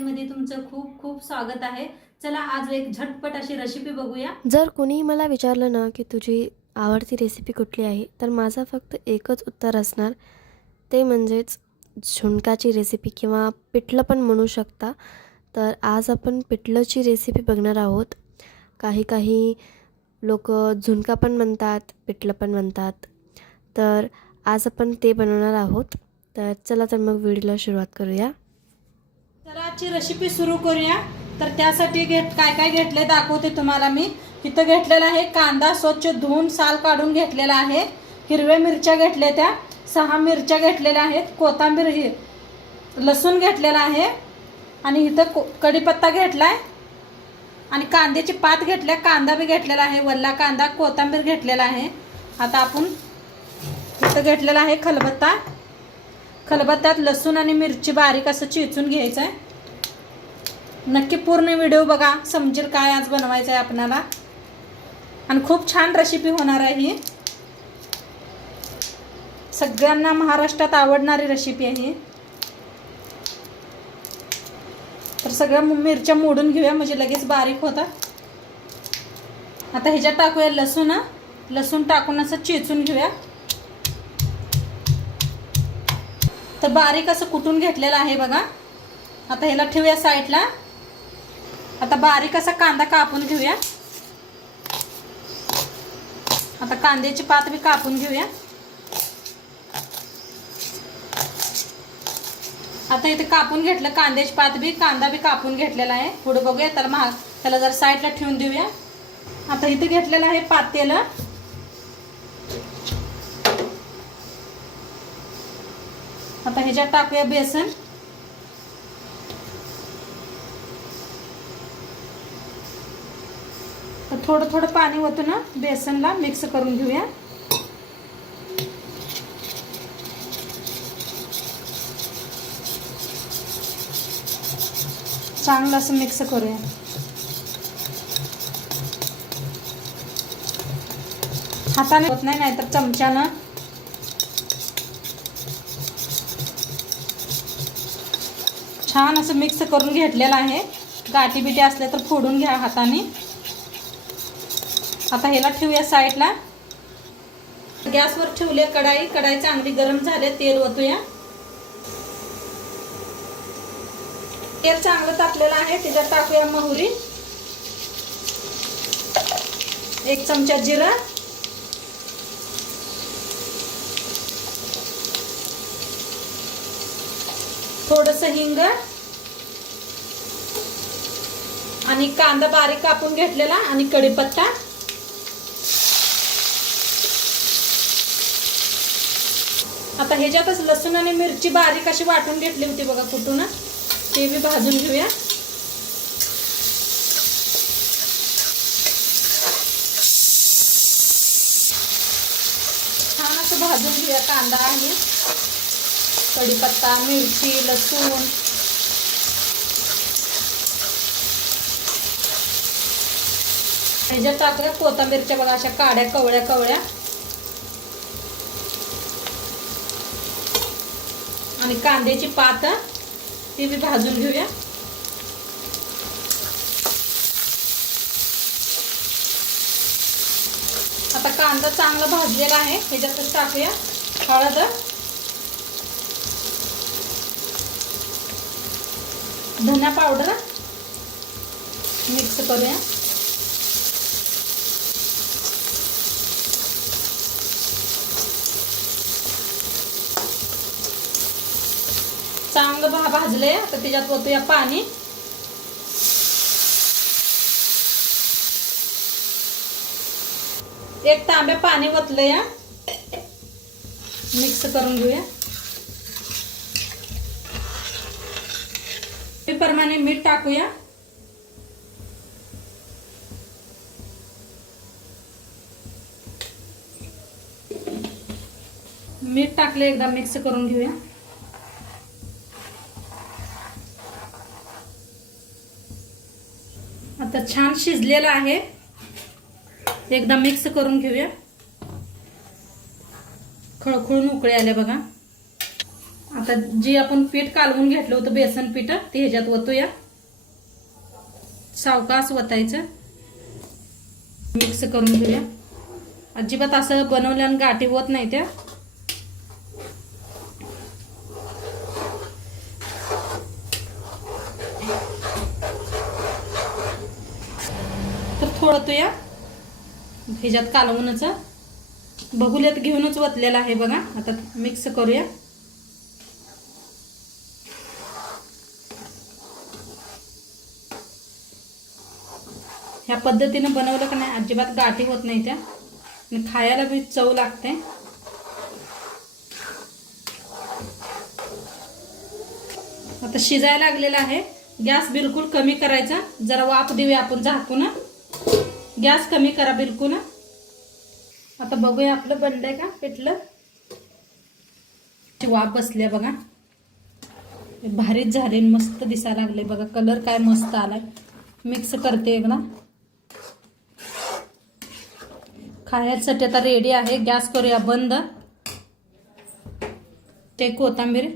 मध्ये तुमचं खूप खूप स्वागत आहे। चला आज एक झटपट अशी रेसिपी बघूया। जर कोणी मला विचारलं ना की तुझी आवडती रेसिपी कुठली आहे, तर माझा फक्त एकच उत्तर असणार, ते म्हणजेच झुणकाची रेसिपी किंवा पिठलं पण म्हणू शकता। तर आज आपण पिठलंची रेसिपी बघणार आहोत। काही काही लोक झुणका पण म्हणतात, पिठलं पण म्हणतात। तर आज आपण ते बनवणार आहोत। तर चला तर मग व्हिडिओला सुरुवात करूया। चला आजची रेसिपी सुरू करूया। तर त्यासाठी काय काय घेतले दाखवते तुम्हाला मी। इथं घेतलेला आहे कांदा, स्वच्छ धुवून साल काढून घेतलेला आहे। हिरव्या मिरच्या घेतल्या, त्या 6 मिरच्या घेतलेल्या आहेत। कोथिंबीर, लसूण घेतलेला आहे आणि इथं कढीपत्ता घेतलाय आणि कांद्याची पात घेतल्या, कांदा बी घेतलेला आहे, वल्ला कांदा, कोथिंबीर घेतलेला आहे। आता आपण इथं घेतलेला आहे खलबत्ता। खलबत्त्यात लसूण आणि मिरची बारीक असं चेचून घ्यायचं आहे। नक्की पूर्ण व्हिडिओ बघा, समजेल काय आज बनवायचं आहे आपल्याला आणि खूप छान रेसिपी होणार आहे ही। सगळ्यांना महाराष्ट्रात आवडणारी रेसिपी आहे। तर सगळ्या मिरच्या मोडून घेऊया, म्हणजे लगेच बारीक होतात। आता ह्याच्यात टाकूया लसूण। लसूण टाकून असं चेचून घेऊया। तर बारीक असं कुटून घेतलेलं आहे बघा। आता ह्याला ठेवूया साईडला। आता बारीक असा कांदा कापून घेऊया। आता कांद्याची पात बी कापून घेऊया। आता इथे कापून घेतलं कांद्याची पात बी, कांदा बी कापून घेतलेला आहे। पुढे बघूया, त्याला जर साईडला ठेवून देऊया। आता इथे घेतलेलं आहे पातेलं। आता ह्याच्यात टाकूया बेसन। तर थोडं थोडं पाणी ओतून ना बेसनला मिक्स करून घेऊया। चांगलं असं मिक्स करूया। हाताने होत नाही, नाहीतर चमच्यानं। छान असं मिक्स करून घेतलेलं आहे। गाठी बिटी असल्या तर फोडून घ्या हाताने। आता ह्याला ठेवूया साईडला। गॅसवर ठेवले कढाई। कढाई चांगली गरम झाले, तेल ओतूया। तेल चांगलं तापलेलं आहे, त्याच्यात टाकूया मोहरी, 1 चमचा जिरा, थोडंसं हिंग आणि कांदा बारीक कापून घेतलेला आणि कढीपत्ता। आता ह्याच्यातच लसूण आणि मिरची बारीक अशी वाटून घेतली होती बघा कुटून, ते बी भाजून घेऊया। छान असं भाजून घेऊया कांदा आणि कढीपत्ता, मिरची, लसूण। ह्याच्यात टाकूया कोथिंबीरच्या बघा अशा काड्या कवळ्या कवळ्या आणि कांद्याची पात, ती बी भाजून घेऊया। आता कांदा चांगला भाजलेला आहे, ह्याच्यातच टाकूया हळद, धना पावडर, मिक्स करूया। चांगलं भाजले। आता त्याच्यात ओतूया पाणी। एक तांब्या पाणी ओतलं या, मिक्स करून घेऊया। प्रमाणे मीठ टाकूया। मीठ टाकले, एकदा मिक्स करून घेऊया। आता छान शिजलेलं आहे, एकदा मिक्स करून घेऊया। खळखळून उकळी आले बघा। आता आता जी आपण पीठ कालवून घेतलं होतं बेसन पीठ ते ह्याच्यात ओतूया. सावकाश वतायचं. मिक्स करून घेऊया. अजिबात असं बनवल्यानं गाठी होत नाही त्या. तर थोडं तो या ह्याच्यात कालवूनच बघुल्यात घेऊनच वतलेला आहे बघा. आता मिक्स करूया. ह्या पद्धतीने बनवलं का नाही अजिबात गाठी होत नाही त्या आणि खायला बी चव लागते. आता शिजायला लागलेला आहे. गॅस बिलकुल कमी करायचा. जरा वाफ देऊया आपण झाकून. गॅस कमी करा बिलकुल. आता बघूया आपलं बनलंय का पिठलं. वाफ बसल्या बघा. भारीच झाले. मस्त दिसायला लागले बघा. कलर काय मस्त आलाय. मिक्स करते एकदा. खाण्यासाठी आता रेडी आहे. गॅस करूया बंद. ते कोथिंबीर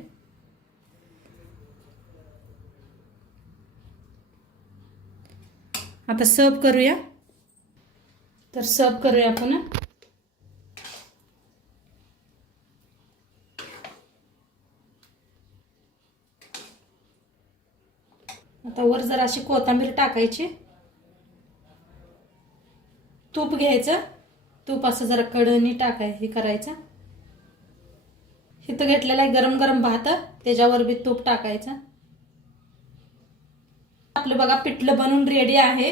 आता सर्व करूया. तर सर्व करूया आपण. आता वर जरा अशी कोथिंबीर टाकायची. तूप घ्यायचं. तूप असं जरा कढईने टाकायचं करायचं. इथं घेतलेला आहे गरम गरम भात. त्याच्यावर बी तूप टाकायचं. आपलं बघा पिठलं बनवून रेडी आहे.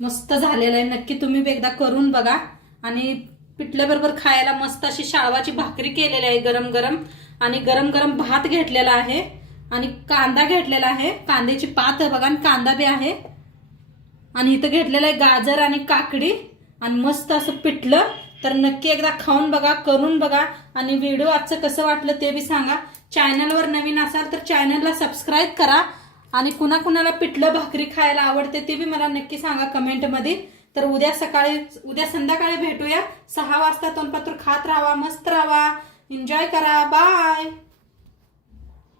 मस्त झालेलं आहे. नक्की तुम्ही एकदा करून बघा. आणि पिठल्या बरोबर खायला मस्त अशी शाळवाची भाकरी केलेली आहे गरम गरम. आणि गरम गरम भात घेतलेला आहे. आणि कांदा घेतलेला आहे. कांद्याची पात बघा आणि कांदा बी आहे. आणि इथं घेतलेलं आहे गाजर आणि काकडी. आणि मस्त असं पिठलं. तर नक्की एकदा खाऊन बघा. करून बघा. आणि व्हिडिओ आजचं कसं वाटलं ते बी सांगा. चॅनलवर नवीन असाल तर चॅनलला सबस्क्राईब करा. आणि कुणाकुणाला पिठलं भाकरी खायला आवडते ते बी मला नक्की सांगा कमेंटमध्ये. तर उद्या संध्याकाळी भेटूया 6 वाजता. तोंडपात्र खात राहा. मस्त राहा. एन्जॉय करा. बाय.